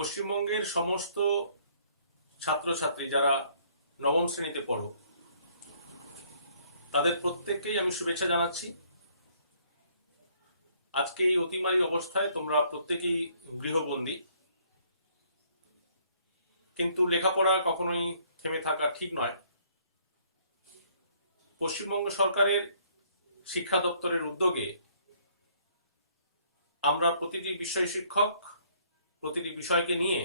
পশ্চিমবঙ্গের সমস্ত ছাত্রছাত্রী যারা নবম শ্রেণীতে পড়ো তাদের প্রত্যেককেই আমি শুভেচ্ছা জানাচ্ছি। আজকে এই অতিমারী অবস্থায় তোমরা প্রত্যেকেই গৃহবন্দী, কিন্তু লেখাপড়া কখনোই থেমে থাকা ঠিক নয়। পশ্চিমবঙ্গ সরকারের শিক্ষা দপ্তরের উদ্যোগে আমরা প্রতিটি বিষয় শিক্ষক প্রতিটি বিষয়কে নিয়ে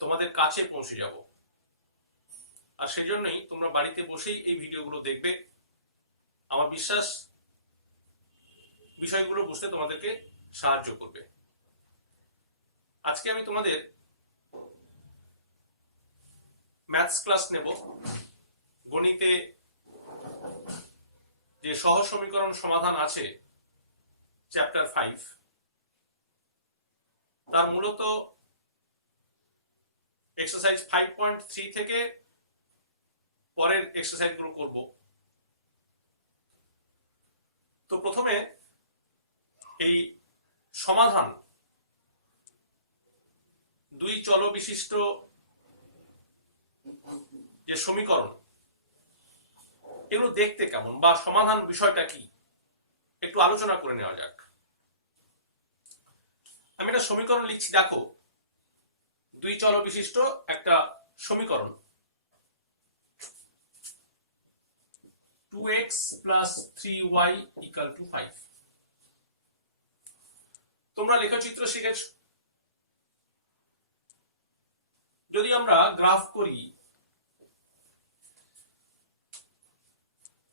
তোমাদের কাছে পৌঁছে যাব, আর সেজন্যই তোমরা বাড়িতে বসেই এই ভিডিওগুলো দেখবে। আমার বিশ্বাস বিষয়গুলো বুঝতে তোমাদেরকে সাহায্য করবে। আজকে আমি তোমাদের ম্যাথস ক্লাস নেব। গণিতে যে সহজ সমীকরণ সমাধান আছে চ্যাপ্টার 5, তার মূলত এক্সারসাইজ 5.3 থেকে পরের এক্সারসাইজ গুলো করব। তো প্রথমে এই সমাধান দুই চল বিশিষ্ট যে সমীকরণ, এগুলো দেখতে কেমন বা সমাধান বিষয়টা কি একটু আলোচনা করে নেওয়া যাক। আমি একটা সমীকরণ লিখছি, দেখো দুই চল বিশিষ্ট একটা সমীকরণ 2x plus 3y equal to 5। তোমরা লেখচিত্র শিখেছ। যদি আমরা গ্রাফ করি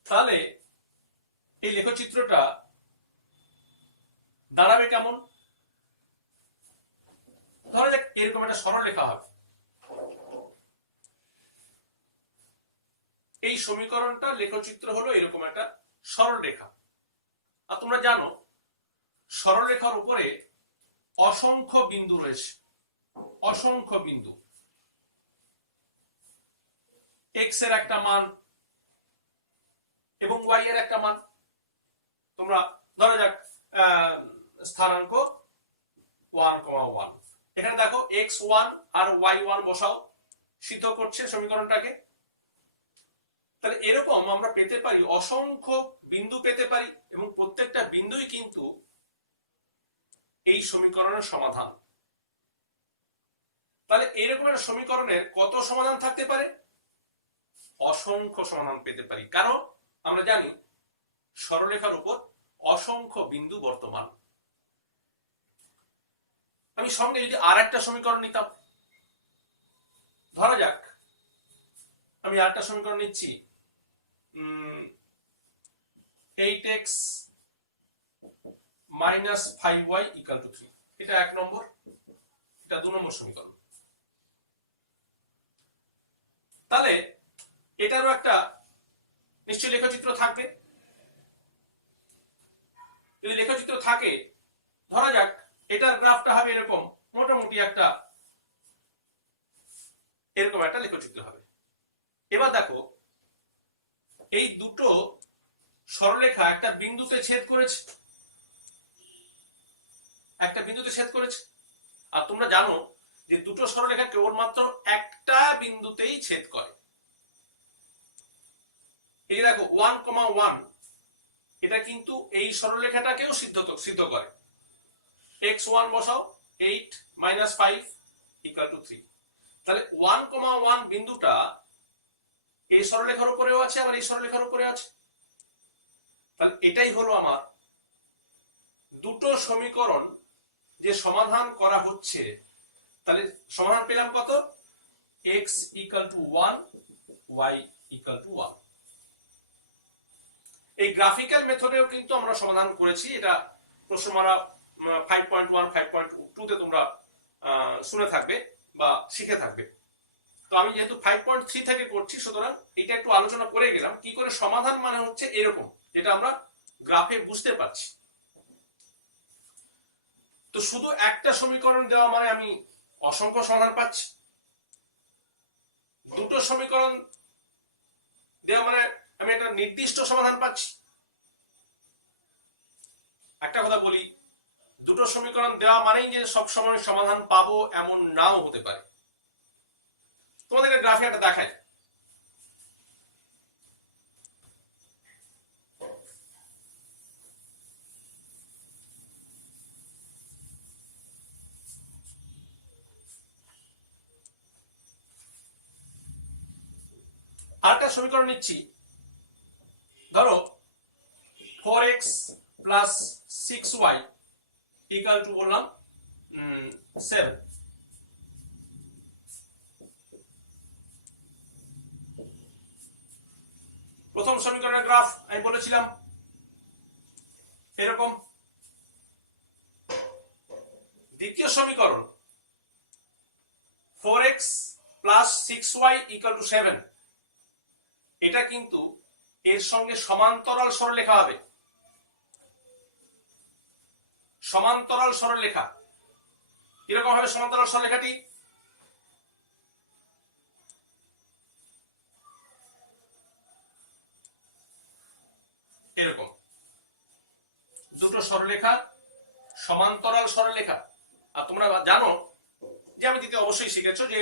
তাহলে এই লেখচিত্রটা দাঁড়াবে কেমন? ধরা যাক এরকম একটা সরলরেখা হবে। এই সমীকরণটা লেখচিত্র হলো এরকম একটা সরলরেখা। আর তোমরা জানো সরলরেখার উপরে অসংখ্য বিন্দু রয়েছে, অসংখ্য বিন্দু। এক্স এর একটা মান এবং ওয়াই এর একটা মান। তোমরা ধরা যাক স্থানাঙ্ক 1,1। এখানে দেখো x1 আর y1 বসাও, সিদ্ধ করছে সমীকরণটাকে। তাহলে এরকম আমরা পেতে পারি, অসংখ্য বিন্দু পেতে পারি, এবং প্রত্যেকটা বিন্দুই কিন্তু এই সমীকরণের সমাধান। তাহলে এইরকম একটা সমীকরণের কত সমাধান থাকতে পারে? অসংখ্য সমাধান পেতে পারি, কারণ আমরা জানি সরলরেখার উপর অসংখ্য বিন্দু বর্তমান। আমি সঙ্গে যদি আর একটা সমীকরণ নিতাম, ধরা যাক আমি আর একটা সমীকরণ নিচ্ছি 8x minus 5y equal to 3। এটা 1 নম্বর, এটা 2 নম্বর সমীকরণ। তাহলে এটারও একটা নিশ্চয়ই লেখচিত্র থাকবে। যদি লেখচিত্র থাকে, ধরা যাক এটার গ্রাফটা হবে এরকম, মোটামুটি একটা এরকম একটা লেখচিত্র হবে। এবার দেখো এই দুটো সরলরেখা একটা বিন্দুতে ছেদ করেছে, একটা বিন্দুতে ছেদ করেছে। আর তোমরা জানো যে দুটো সরলরেখা কেবলমাত্র একটা বিন্দুতেই ছেদ করে। এই দেখো 1,1, এটা কিন্তু এই সরলরেখাটাকেও সিদ্ধ করে। x1 বসাও, 8 minus 5 equal to 3। তাহলে 1,1 বিন্দুটা এই সরলরেখার উপরেও আছে, আবার এই সরলরেখার উপরে আছে। তাহলে এটাই হলো আমার দুটো সমীকরণ যে সমাধান করা হচ্ছে। তাহলে সমাধান পেলাম কত? x equal to 1, y equal to 1। এই গ্রাফিক্যাল মেথডেও কিন্তু আমরা সমাধান করেছি। এটা প্রশ্নমালা 5.1 5.2 তে তোমরা শুনে থাকবে বা শিখে থাকবে। তো আমি যেহেতু 5.3 থেকে করছি, সুতরাং এটা একটু আলোচনা করে গেলাম। কি করে সমাধান মানে হচ্ছে এরকম, যেটা আমরা গ্রাফে বুঝতে পারছি। তো শুধু একটা সমীকরণ দেওয়া মানে আমি অসংখ্য সমাধান পাচ্ছি। দুটো সমীকরণ দেওয়া মানে আমি একটা নির্দিষ্ট সমাধান পাচ্ছি। একটা কথা বলি, দুটো সমীকরণ দেওয়া মানেই যে সবসময় সমাধান পাবো এমন নাও হতে পারে। তোমাদেরকে গ্রাফে একটা দেখাই। আরেকটা সমীকরণ নিচ্ছি, ধরো 4x plus 6y equal to বললাম 7। প্রথম সমীকরণের গ্রাফ আমি বলেছিলাম এরকম। দ্বিতীয় সমীকরণ 4x plus 6y equal to 7, এটা কিন্তু এর সঙ্গে সমান্তরাল সরলরেখা হবে। সমান্তরাল সরলরেখা কিরকম হবে? সমান্তরাল সরলরেখাটি এরকম, দুটো সরলরেখা সমান্তরাল সরলরেখা। আর তোমরা জানো যে আমি দ্বিতীয় অবশ্যই শিখেছো যে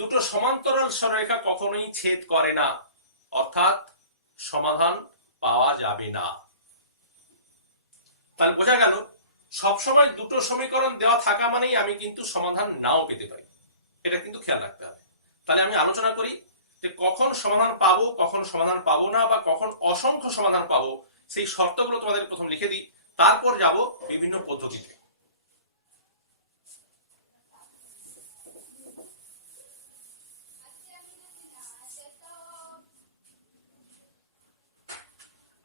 দুটো সমান্তরাল সরলরেখা কখনোই ছেদ করে না, অর্থাৎ সমাধান পাওয়া যাবে না। তাহলে বোঝা গেল সবসময় দুটো সমীকরণ দেওয়া থাকা মানেই আমি কিন্তু সমাধান নাও পেতে পারি, এটা কিন্তু খেয়াল রাখতে হবে। তাহলে আমি আলোচনা করি যে কখন সমাধান পাবো, কখন সমাধান পাবো না, বা কখন অসংখ্য সমাধান পাবো, সেই শর্তগুলো তোমাদের প্রথম লিখে দিই, তারপর যাব বিভিন্ন পদ্ধতিতে।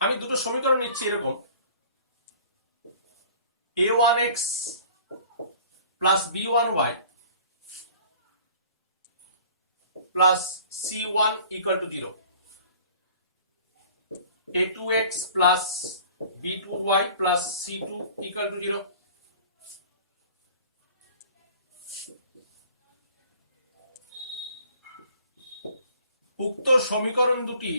আমি দুটো সমীকরণ নিচ্ছি এরকম, a1x plus b1y plus c1 equal to 0, a2x plus b2y plus c2 equal to 0। উক্ত সমীকরণ দুটি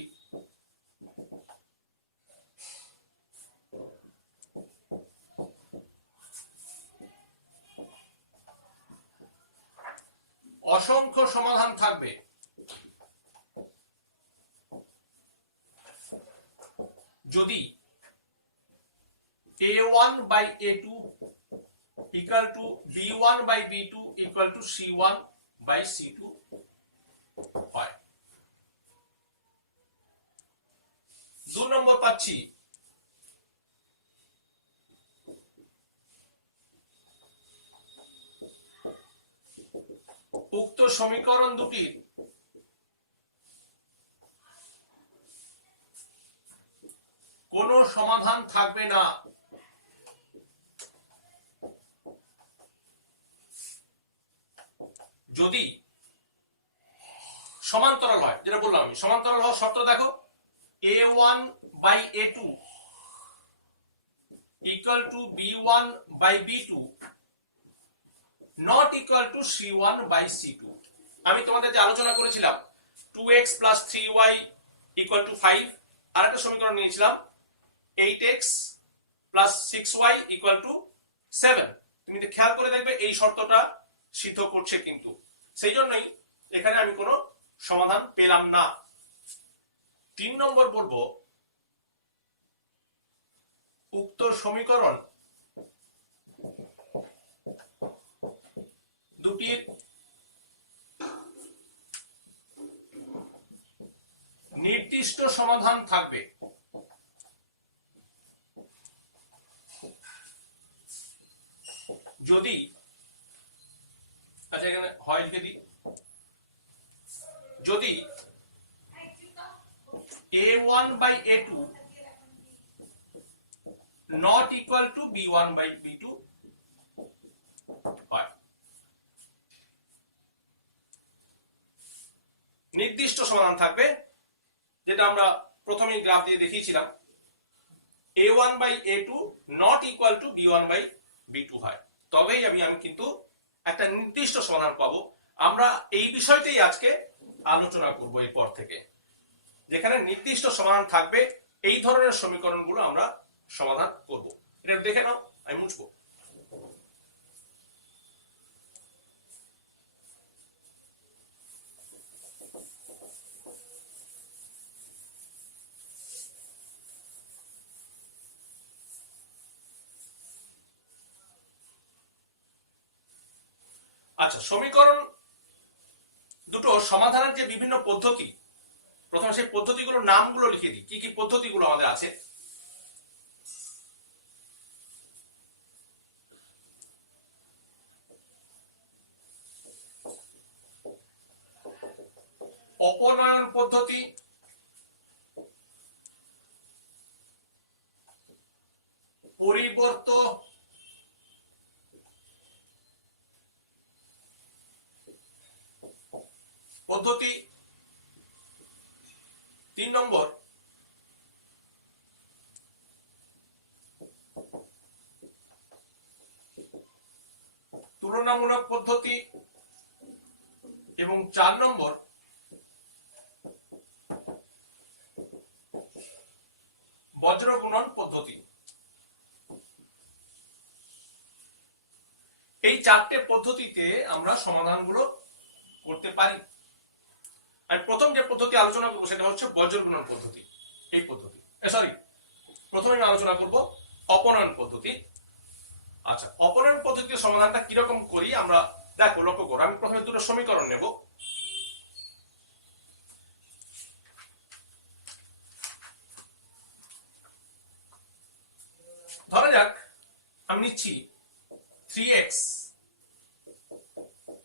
অসংখ্য সমাধান থাকবে যদি a1 by a2 equal to b1 by b2 equal to c1 by c2 হয়। 2 নম্বর পাচ্ছি উক্ত সমীকরণ দুটির কোনো সমাধান থাকবে না যদি সমান্তরাল হয়। যেটা বললাম আমি, সমান্তরাল হওয়ার শর্ত দেখো, a1 by a2 equal to b1 by b2 not equal to c1 by c2। আমি তোমাদের যে আলোচনা করেছিলাম 2x plus 3y equal to 5, আর একটা সমীকরণ নিয়েছিলাম 8x plus 6y equal to 7। তুমি খেয়াল করে দেখবে এই শর্তটা সিদ্ধ করছে, কিন্তু সেই জন্যই এখানে আমি কোনো সমাধান পেলাম না। 3 নম্বর বলবো উক্ত সমীকরণ দুটির নির্দিষ্ট সমাধান থাকবে যদি, আচ্ছা এখানে হয় লিখে দিই, যদি a1 by a2 not equal to b1 by b2 হয়। নির্দিষ্ট সমাধান থাকবে, যেটা আমরা প্রথমেই গ্রাফ দিয়ে দেখিয়েছিলাম, a1 by a2 not equal to b1 by b2 হয়, তবেই আমি কিন্তু একটা নির্দিষ্ট সমাধান পাবো। আমরা এই বিষয়টাই আজকে আলোচনা করব এরপর থেকে, যেখানে নির্দিষ্ট সমাধান থাকবে এই ধরনের সমীকরণগুলো আমরা সমাধান করব। এটা দেখে নাও, আমি মুছবো। আচ্ছা, সমীকরণ দুটো সমাধানের যে বিভিন্ন পদ্ধতি, প্রথমে সেই পদ্ধতিগুলোর নামগুলো লিখে দিই, কি কি পদ্ধতিগুলো আমাদের আছে। অপনয়ন পদ্ধতি, পরিবর্ত পদ্ধতি, 3 নম্বর তুলনামূলক পদ্ধতি এবং 4 নম্বর বজ্রগুণন পদ্ধতি। এই 4টে পদ্ধতিতে আমরা সমাধানগুলো করতে পারি। আর প্রথম যে পদ্ধতি আলোচনা করবো সেটা হচ্ছে বজ্রগুণন পদ্ধতি। এই পদ্ধতি প্রথমে আমি আলোচনা করব অপনয়ন পদ্ধতি। আচ্ছা, অপনয়ন পদ্ধতির সমাধানটা কিরকম করি আমরা দেখো, লক্ষ্য করো। আমি প্রথমে দুটো সমীকরণ নেব। ধরা যাক আমি নিচ্ছি 3x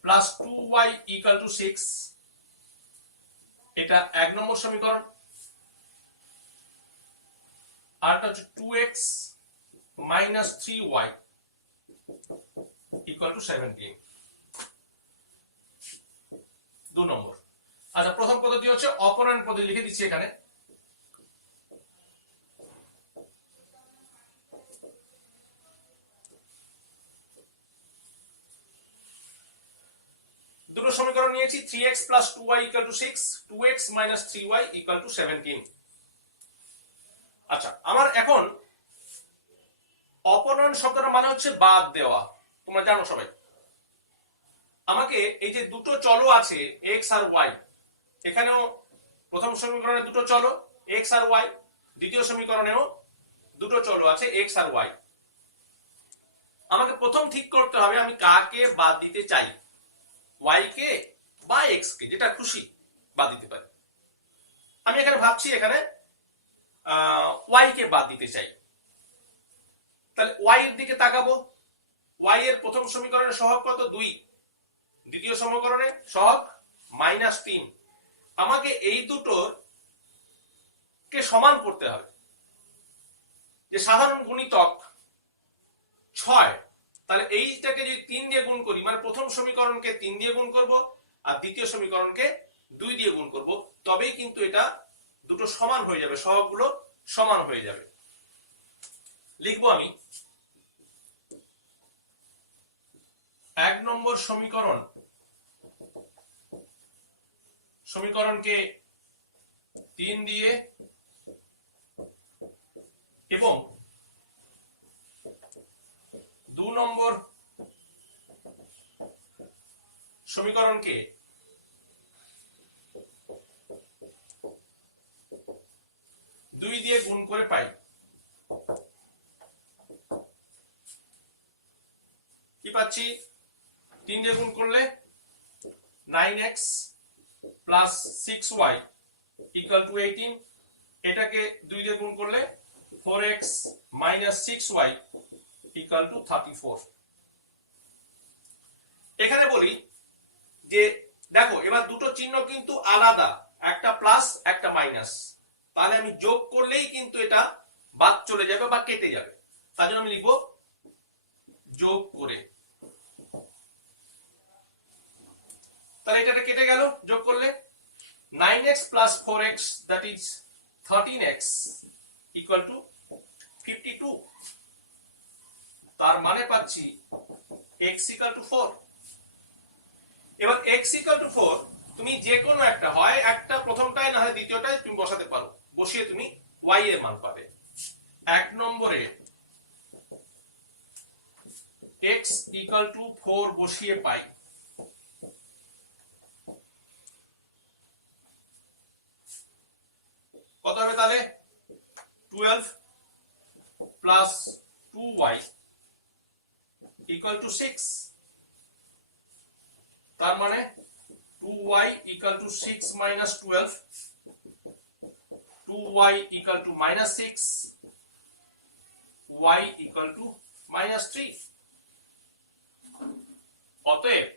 plus 2y equal to 6, এটা 1 নম্বর সমীকরণ। আর এটা হচ্ছে 2x minus 3y equal to 17, 2 নম্বর। আচ্ছা, প্রথম পদ্ধতি হচ্ছে অপনয়ন পদ্ধতি, লিখে দিচ্ছি এখানে। দুটো সমীকরণ নিয়েছি, 3x plus 2y equal to 6, 2x minus 3y equal to 17। আচ্ছা, আমার এখন অপনয়ন শব্দটার মানে হচ্ছে বাদ দেওয়া। তোমরা জানো সবাই, আমাকে এই যে দুটো চল আছে x আর y, এখানেও প্রথম সমীকরণে দুটো চল x আর y, দ্বিতীয় সমীকরণেও দুটো চল আছে x আর y। আমাকে প্রথম ঠিক করতে হবে আমি কাকে বাদ দিতে চাই, y কে বা x কে, যেটা খুশি বাদ দিতে পারি। আমি এখানে ভাবছি এখানে y কে বাদ দিতে চাই। তাহলে y এর দিকে তাকাবো। y এর প্রথম সমীকরণের সহগ কত? 2। দ্বিতীয় সমীকরণে সহগ -3। আমাকে এই দুটোর কে সমান করতে হবে। যে সাধারণ গুণিতক 6, তাহলে এইটাকে যদি 3 দিয়ে গুণ করি, মানে প্রথম সমীকরণকে 3 দিয়ে গুণ করব আর দ্বিতীয় সমীকরণকে 2 দিয়ে গুণ করব, তবেই কিন্তু এটা দুটো সমান হয়ে যাবে, সহগগুলো সমান হয়ে যাবে। লিখবো আমি 1 নম্বর সমীকরণকে 3 দিয়ে এবং 2 নম্বর সমীকরণকে 2 দিয়ে গুণ করে পাই। কি পাচ্ছি? 3 দিয়ে গুণ করলে 9x plus 6y equal to 18, এটাকে 2 দিয়ে গুণ করলে 4x minus 6y equal to 34। এখানে বলি যে দেখো, এবার দুটো চিহ্ন কিন্তু আলাদা, একটা প্লাস একটা মাইনাস, তাহলে আমি যোগ করলেই কিন্তু এটা বাদ চলে যাবে বা কেটে যাবে। তার জন্য আমি লিখবো যোগ করে। তাহলে এটা কেটে গেল যোগ করলে। 9x plus 4x, that is 13x equal to 52। তার মানে পাচ্ছি x equal to 4। এবার x equal to 4 তুমি যে কোনো একটা, হয় একটা প্রথমটায় না হয় দ্বিতীয়টায় তুমি বসাতে পারো, বসিয়ে তুমি y এর মান পাবে। 1 নম্বরে x equal to 4 বসিয়ে পাই। কত হবে তাহলে? 12 প্লাস 2y ইকুয়াল টু 6। তার মানে 2y equal to 6 minus 12, 2y equal to minus 6, y equal to minus 3. অতএব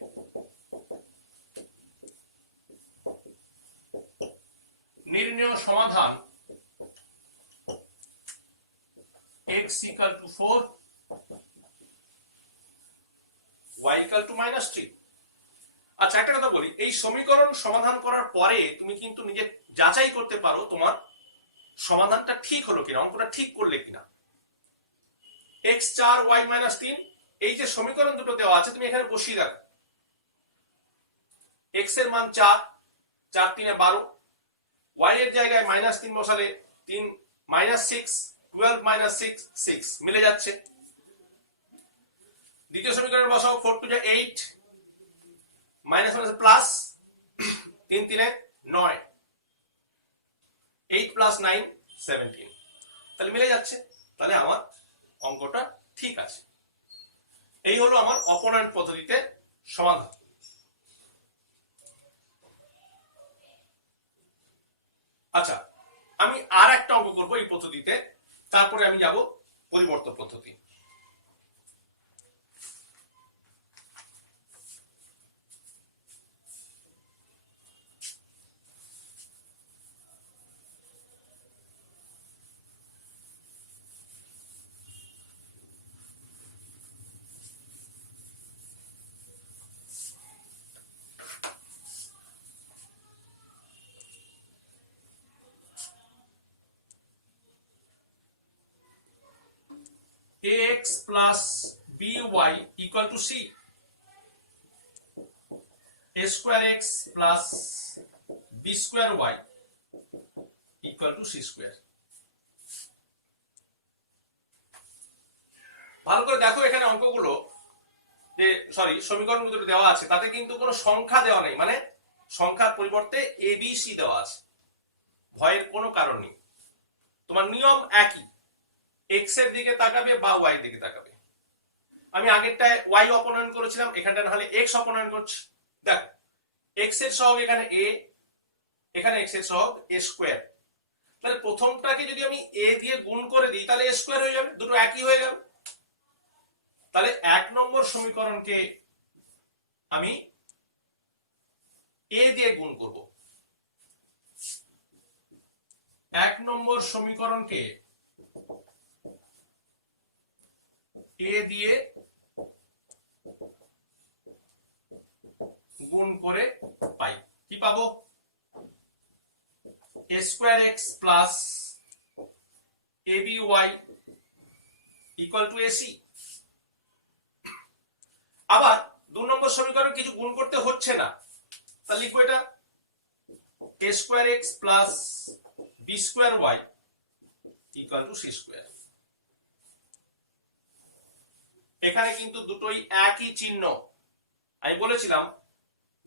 নির্ণেয় সমাধান x equal to 4, y equal to minus 3. আচ্ছা, একটা কথা বলি, এই সমীকরণ সমাধান করার পরে তুমি কিন্তু নিজে যাচাই করতে পারো তোমার সমাধানটা ঠিক হলো কিনা, অঙ্কটা ঠিক করলে কিনা। x4 y minus 3, এই যে সমীকরণ দুটো দেওয়া আছে তুমি এখানে বসিয়ে রাখো। x এর মান 4, 4 3 12, y এর জায়গায় -3 বসালে 3 -6, 12 -6 6 মিলে যাচ্ছে। দ্বিতীয় সমীকরণে বসাও, 4 2 8, মাইনাস মাইনাস প্লাস, 3 3 9, 8 প্লাস 9 17, তাহলে মিলে যাচ্ছে। তাহলে আমার অঙ্কটা ঠিক আছে। এই হলো আমার অপনয়ন পদ্ধতিতে সমাধান। আচ্ছা, আমি আর একটা অঙ্ক করব এই পদ্ধতিতে, তারপরে আমি যাব পরিবর্তন পদ্ধতি। ax plus by equal to c, a square x plus b square y equal to c square. ভালো করে দেখো এখানে অঙ্কগুলো, যে সমীকরণগুলো দেওয়া আছে তাতে কিন্তু কোনো সংখ্যা দেওয়া নেই, মানে সংখ্যার পরিবর্তে a b c দেওয়া আছে। ভয়ের কোনো কারণ নেই, তোমার নিয়ম একই, x এর দিকে তাকাবে বা y এর দিকে তাকাবে। আমি আগেরটায় y অপনয়ন করেছিলাম, এখানটা না হলে x অপনয়ন করছি। দেখো x এর সহগ এখানে a, এখানে x এর সহগ a স্কয়ার। তাহলে প্রথমটাকে যদি আমি a দিয়ে গুণ করে দিই তাহলে a স্কয়ার হয়ে যাবে, দুটো একই হয়ে গেল। তাহলে 1 নম্বর সমীকরণকে আমি a দিয়ে গুণ করব। 1 নম্বর সমীকরণকে a দিয়ে গুণ করে পাই, কি পাবো? a square x plus aby equal to ac। আবার 2 নম্বর সমীকরণ কিছু গুণ করতে হচ্ছে না, তাহলে লিখবো এটা a square x plus b square y equal to c square. এখানে কিন্তু দুটোই একই চিহ্ন। আমি বলেছিলাম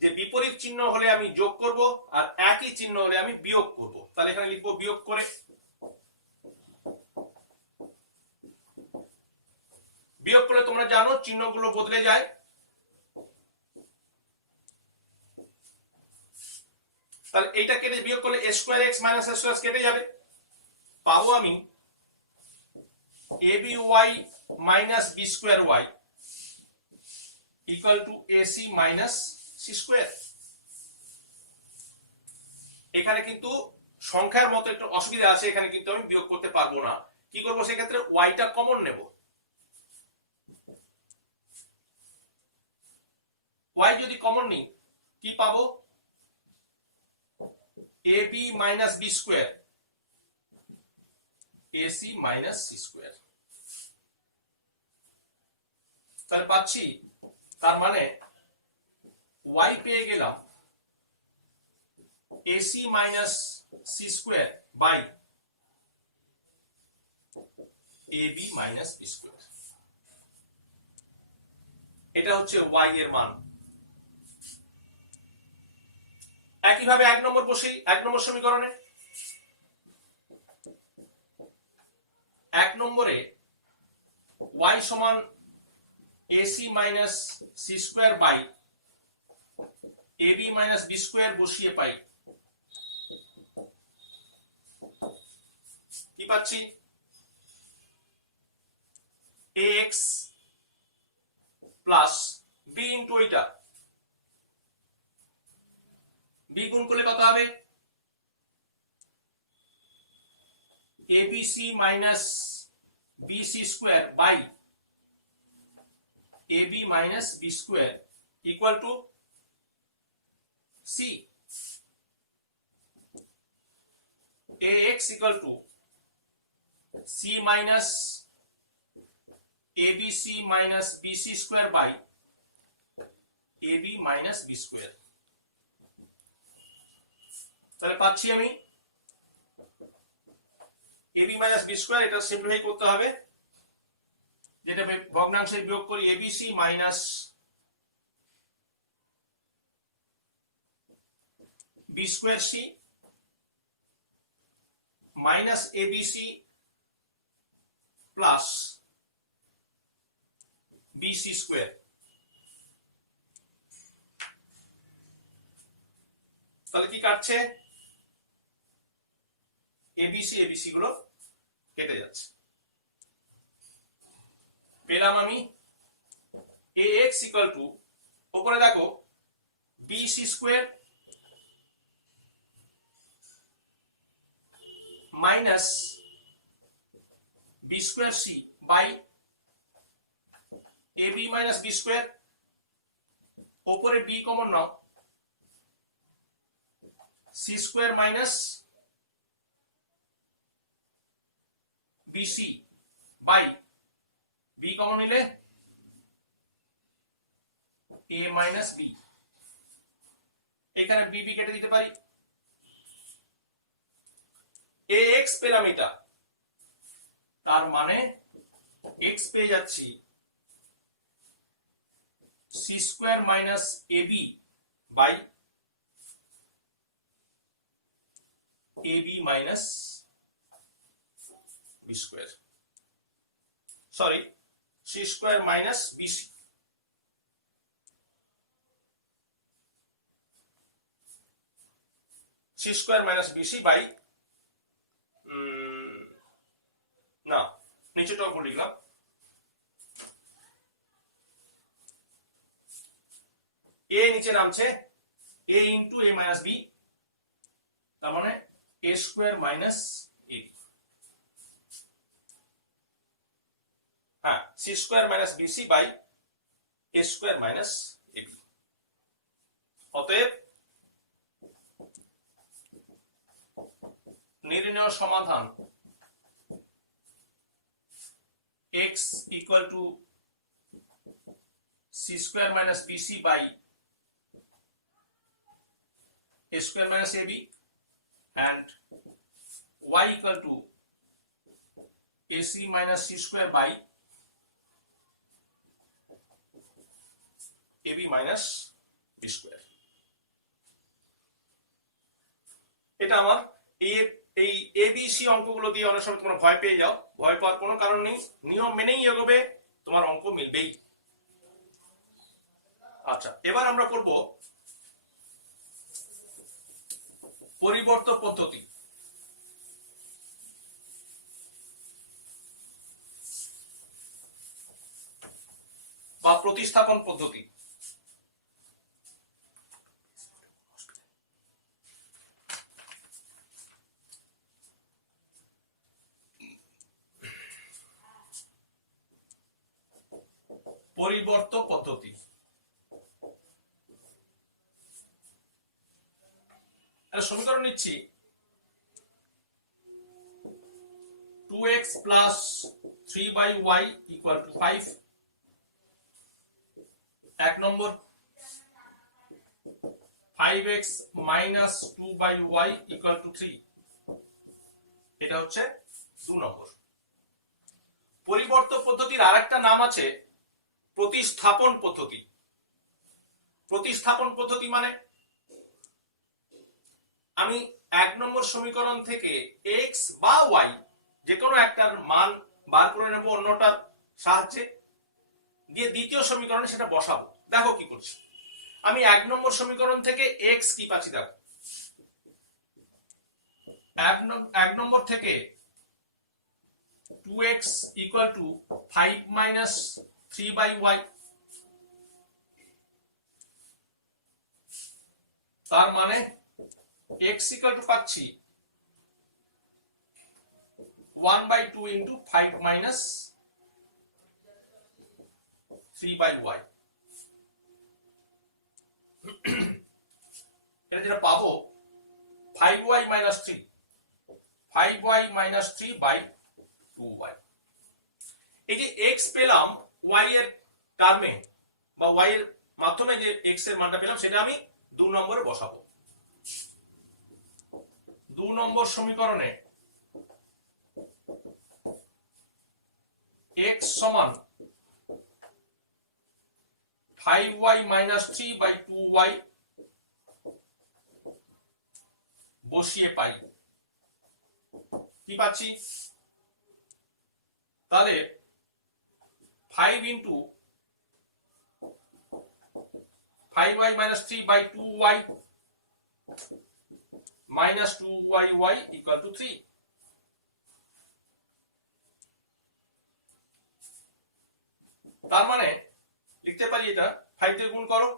যে বিপরীত চিহ্ন হলে আমি যোগ করব আর একই চিহ্ন হলে আমি বিয়োগ করব। তাহলে এখানে লিখবো বিয়োগ করে। বিয়োগ করলে তোমরা জানো চিহ্নগুলো বদলে যায়। তাহলে এইটা কেটে বিয়োগ করলে a square x minus a square কেটে যাবে, পাবো আমি aby minus b square y equal to ac minus c square. এখানে কিন্তু সংখ্যার মতো একটু অসুবিধা আছে, এখানে কিন্তু আমি বিয়োগ করতে পারবো না। কি করব সেক্ষেত্রে? y টা কমন নেব। y যদি কমন নিই কি পাবো? ab minus b square ac minus c square. তাহলে পাচ্ছি, তার মানে y পেয়ে গেলাম ac minus c square by ab minus b square. এটা হচ্ছে y এর মান। একইভাবে 1 নম্বর বসি, 1 নম্বর সমীকরণে 1 নম্বরে y সমান ac minus c square by ab minus B square বসিয়ে পাই কি পাচ্ছি ax প্লাস বি ইন্টু ওইটা বি গুণ করলে কত হবে abc minus bc square by ab minus b square equal to c ax equal to c minus abc minus bc square by ab minus b square তাহলে পাচ্ছি আমি ab minus b square এটা simplify করতে হবে যেটা ভগ্নাংশে বিয়োগ করি abc minus b square c minus abc plus bc square তাহলে কি কাটছে abc গুলো কেটে যাচ্ছে পেলাম আমি ax equal to উপরে দেখো bc square minus b square c by ab minus b square উপরে b common now c square minus bc by b common নিলে a minus b এখানে b কেটে দিতে পারি ax পেলাম এটা তার মানে x পেয়ে যাচ্ছি c square minus ab by ab minus b square sorry c square minus bc c square minus bc by না নিচেটাও ভুল লিখলাম a নিচে নামছে a into a minus b তার মানে a স্কয়ার মাইনাস a হ্যাঁ c square minus bc by a square minus ab অতএব নির্ণয় সমাধান x equal to c square minus bc by a square minus ab and y equal to ac minus c square by ab minus b square এটা আমার এই ABC অঙ্কগুলো দিয়ে অনেক সময় তোমরা ভয় পেয়ে যাও ভয় পাওয়ার কোনো কারণ নেই নিয়ম মেনেই এগোবে তোমার অঙ্ক মিলবেই আচ্ছা এবার আমরা করব পরিবর্ত পদ্ধতি বা প্রতিস্থাপন পদ্ধতি পরিবর্ত পদ্ধতি সমীকরণ নিচ্ছি 2x plus 3y equal to 5 এক নম্বর 5x minus 2y equal to 3 এটা হচ্ছে 2 নম্বর পরিবর্ত পদ্ধতির আরেকটা নাম আছে প্রতিস্থাপন পদ্ধতি প্রতিস্থাপন পদ্ধতি মানে আমি এক নম্বর সমীকরণ থেকে x বা y যে কোনো একটার মান বার করে নেব অন্যটার সাহায্যে দিয়ে দ্বিতীয় সমীকরণে সেটা বসাবো দেখো কি করছি আমি 1 নম্বর সমীকরণ থেকে x কি পাচ্ছি দেখো, 1 নম্বর থেকে 2x equal to 5 minus 3/y, তার মানে x ইকুয়াল টু পাচ্ছি 1/2 ইন্টু 5 মাইনাস 3/y। এটা যেটা পাবো 5y minus 3, 5y minus 3/2y। এই যে x পেলাম y এর টার্মে বা y এর মাধ্যমে যে x এর মানটা পেলাম সেটা আমি 2 নম্বরে বসাবো। 2 নম্বর সমীকরণে x সমান 5y মাইনাস 3/2y বসিয়ে পাই কি পাচ্ছি, তাহলে 5 into 5y minus 3/2y minus 2y equal to 3। তার মানে লিখতে পারি এটা 5 দিয়ে গুণ করো,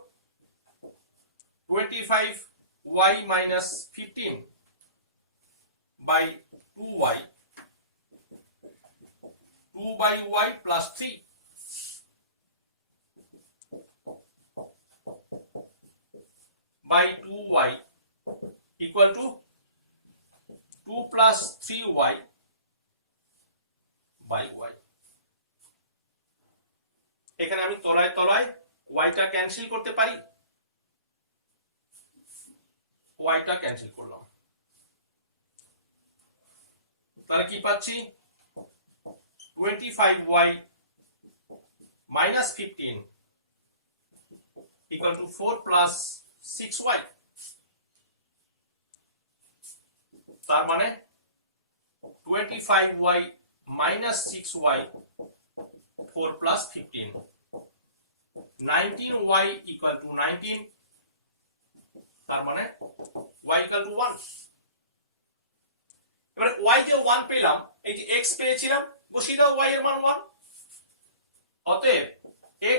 25y minus 15/2y 2/y plus 3 by 2y equal to 2 plus 3y by y। এখানে আমি তলায় তলায় y টা ক্যান্সেল করতে পারি, y টা ক্যান্সেল করলাম, তাহলে কি পাচ্ছি 25y minus 15 equal to 4 plus 6y। তার মানে 25y minus 6y 4 plus 15 19y equal to 19, তার মানে y equal to 1। এবারে y যে 1 পেলাম, এই যে x পেয়েছিলাম বসিয়ে দাও y এর মান 1, অতএব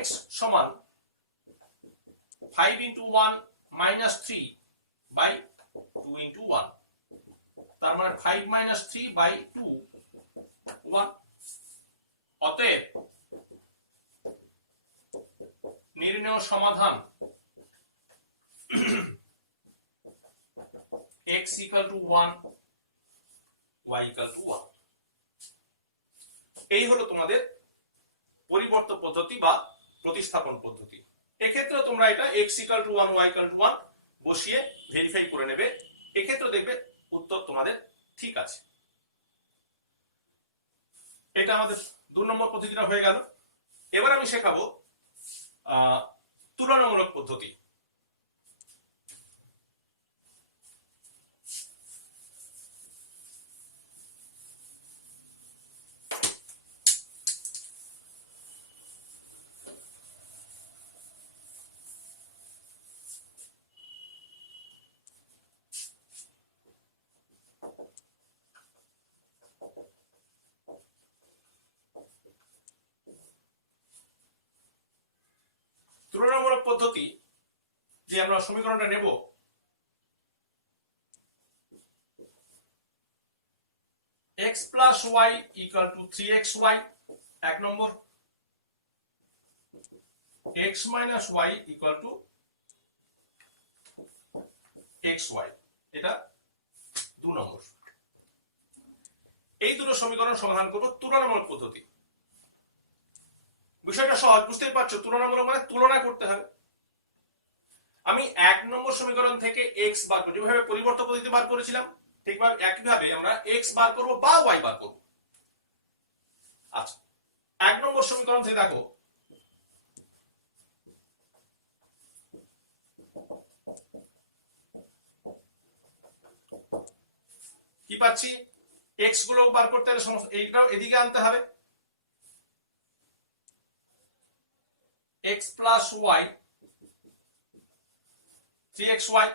x সমান 5 into 1 minus 3/2 into 1, তার মানে 5 minus 3/2 1। অতএব নির্ণয় সমাধান x equal to 1 y equal to 1। এই হলো তোমাদের পরিবর্তন পদ্ধতি বা প্রতিস্থাপন পদ্ধতি। এক্ষেত্রে তোমরা এটা x equal to 1 y equal to 1 বসিয়ে ভেরিফাই করে নেবে, এক্ষেত্রে দেখবে উত্তর তোমাদের ঠিক আছে। এটা আমাদের 2 নম্বর পদ্ধতিটা হয়ে গেল। এবার আমি শেখাবো তুলনামূলক পদ্ধতি। তুলনামূলক পদ্ধতি যে আমরা সমীকরণটা নেব, x plus y equal to 3xy 1 number, x minus y equal to xy এটা 2 নম্বর। এই দুটো সমীকরণ সমাধান করব তুলনামূলক পদ্ধতি। বিষয়টা সহজ, বুঝতেই পারছো, তুলনামূলক মানে তুলনা করতে হবে। আমি 1 নম্বর সমীকরণ থেকে x বার করব, যেভাবে পরিবর্তন পদ্ধতি বার করেছিলাম ঠিকভাবে একইভাবে আমরা x বার করব বা y বার করব। আচ্ছা, 1 নম্বর সমীকরণ থেকে দেখো কি পাচ্ছি, x গুলো বার করতে হলে সমস্ত এইটাও এদিকে আনতে হবে, x plus y 3xy,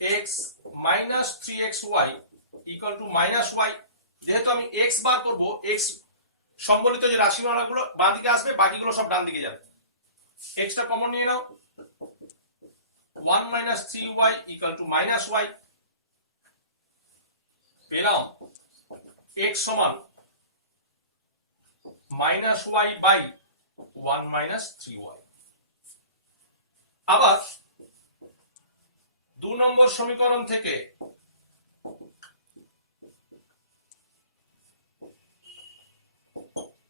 x minus 3xy equal to minus y। যেহেতু আমি x বার করব, x সম্বলিত যে রাশিমালাগুলো বাঁ দিকে আসবে, বাকিগুলো সব ডান দিকে যাবে। x টা কমন নিয়ে নাও, 1 minus 3y equal to minus y। পেলাম x সমান minus y by 1 minus 3y। আবার 2 নম্বর সমীকরণ থেকে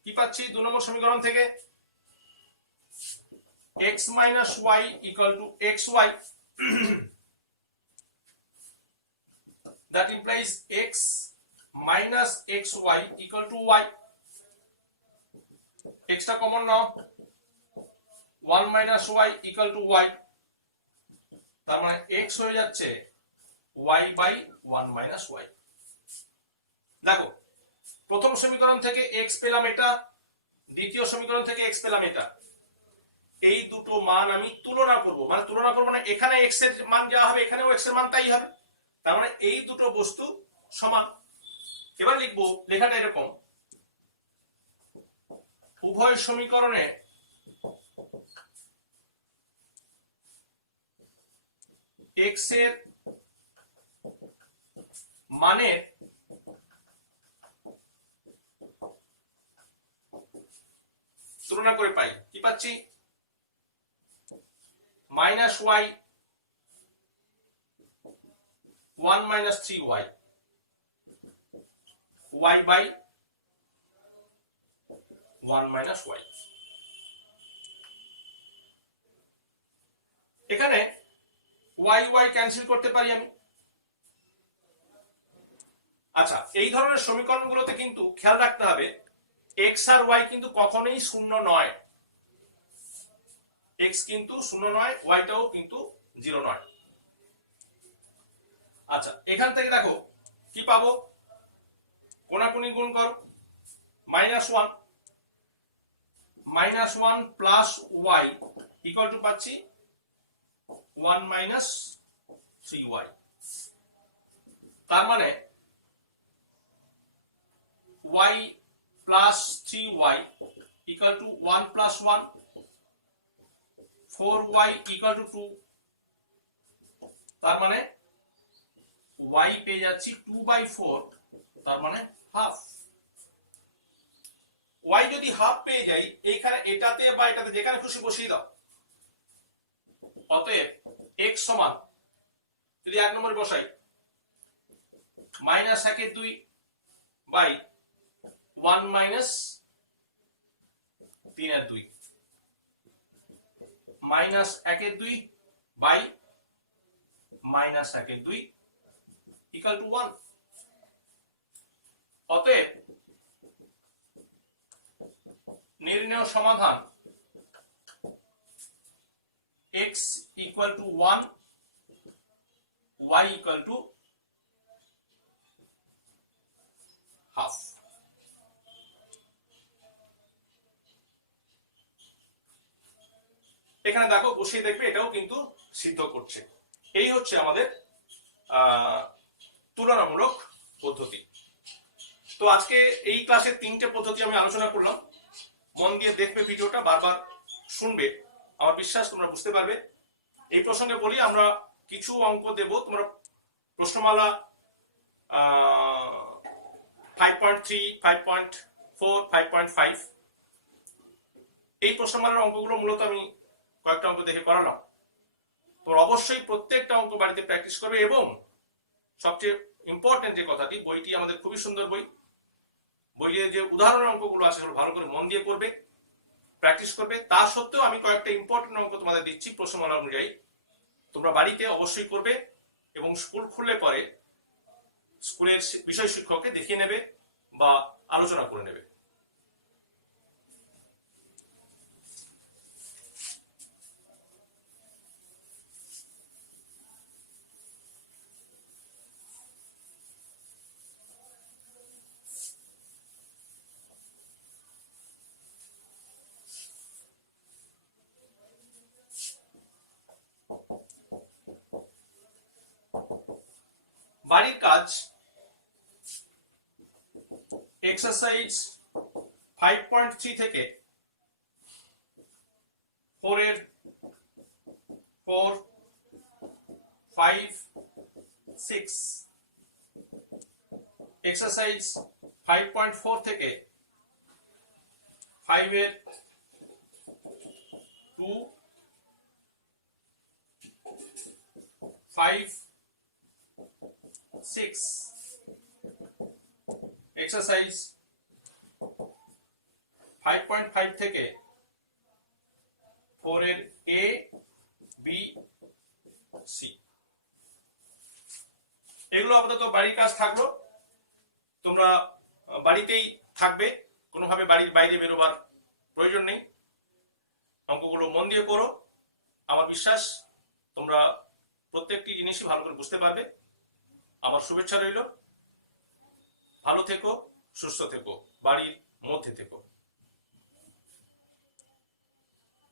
কি পাচ্ছি? 2 নম্বর সমীকরণ থেকে x minus y equal to xy, that implies x minus xy equal to y। x টা common now, 1 minus y equal to y, তার মানে x হয়ে যাচ্ছে y by 1 minus y। দেখো, প্রথম সমীকরণ থেকে x পেলাম এটা, দ্বিতীয় সমীকরণ থেকে x পেলাম এটা। এই দুটো মান আমি তুলনা করব, মানে তুলনা করব না, এখানে x এর মান যা হবে এখানেও x এর মান তাই হবে, তার মানে এই দুটো বস্তু সমান। এবার লিখবো, লেখাটা এরকম, উভয় সমীকরণে x এর মানের তুলনা করে পাই। কি পাচ্ছি? minus y 1 minus 3y, y by 1 minus y। এখানে y y ক্যান্সেল করতে পারি আমি। আচ্ছা, এই ধরনের সমীকরণগুলোতে কিন্তু খেয়াল রাখতে হবে x আর y কিন্তু কখনোই শূন্য নয়। x কিন্তু শূন্য নয়, y টাও কিন্তু 0 নয়। আচ্ছা, এখান থেকে দেখো কি পাবো, কোনাকুনি গুণ করো, -1 -1 প্লাস y ইকুয়াল টু পাচ্ছি 1 minus 3y। তার মানে y plus 3y equal to 1 plus 1, 4y equal to 2। তার মানে y পেয়ে যাচ্ছি 2/4, তার মানে হাফ। y যদি হাফ পেয়ে যাই, এইখানে এটাতে বা এটাতে যেখানে খুশি বসিয়ে দাও। অতএব x সমান, যদি 1 নম্বরে বসাই, -1/2 বাই 1 minus 3/2, -1/2 বাই -1/2 equal to 1। অতএব নির্ণেয় সমাধান x equal to 1, y equal to half। এখানে দেখো বসিয়ে দেখবে, এটাও কিন্তু সিদ্ধ করছে। এই হচ্ছে আমাদের তুলনামূলক পদ্ধতি। তো আজকে এই ক্লাসের 3টে পদ্ধতি আমি আলোচনা করলাম। মন দিয়ে দেখবে ভিডিওটা, বারবার শুনবে, আমার বিশ্বাস তোমরা বুঝতে পারবে। এই প্রসঙ্গে বলি, আমরা কিছু অঙ্ক দেব, তোমরা প্রশ্নমালা 5.3, 5.4, 5.5 এই প্রশ্নমালার অঙ্কগুলো মূলত আমি কয়েকটা অঙ্ক দেখে করালাম। তোমরা অবশ্যই প্রত্যেকটা অঙ্ক বাড়িতে প্র্যাকটিস করবে, এবং সবচেয়ে ইম্পর্টেন্ট যে কথাটি, বইটি আমাদের খুবই সুন্দর বই। বইয়ের যে উদাহরণের অঙ্কগুলো আছে সেগুলো ভালো করে মন দিয়ে করবে, প্র্যাকটিস করবে। তা সত্ত্বেও আমি কয়েকটা ইম্পর্টেন্ট অঙ্ক তোমাদের দিচ্ছি প্রশ্নমালা অনুযায়ী, তোমরা বাড়িতে অবশ্যই করবে, এবং স্কুল খুললে পরে স্কুলের বিষয় শিক্ষককে দেখিয়ে নেবে বা আলোচনা করে নেবে। বাড়ির কাজ এক্সারসাইজ 5.3 থেকে 4 এর 4, 5, 6, এক্সারসাইজ 5.4 থেকে 5 এর 2, 5, 6, এক্সারসাইজ 5.5 থেকে 4 এর A, B, C। এগুলো আপাতত বাড়ির কাজ থাকলো। তোমরা বাড়িতেই থাকবে, কোনোভাবে বাড়ির বাইরে বেরোবার প্রয়োজন নেই। অঙ্কগুলো মন দিয়ে করো। আমার বিশ্বাস তোমরা প্রত্যেকটি জিনিসই ভালো করে বুঝতে পারবে। আমার শুভেচ্ছা রইল। ভালো থেকো, সুস্থ থেকো, বাড়ির মধ্যে থেকো।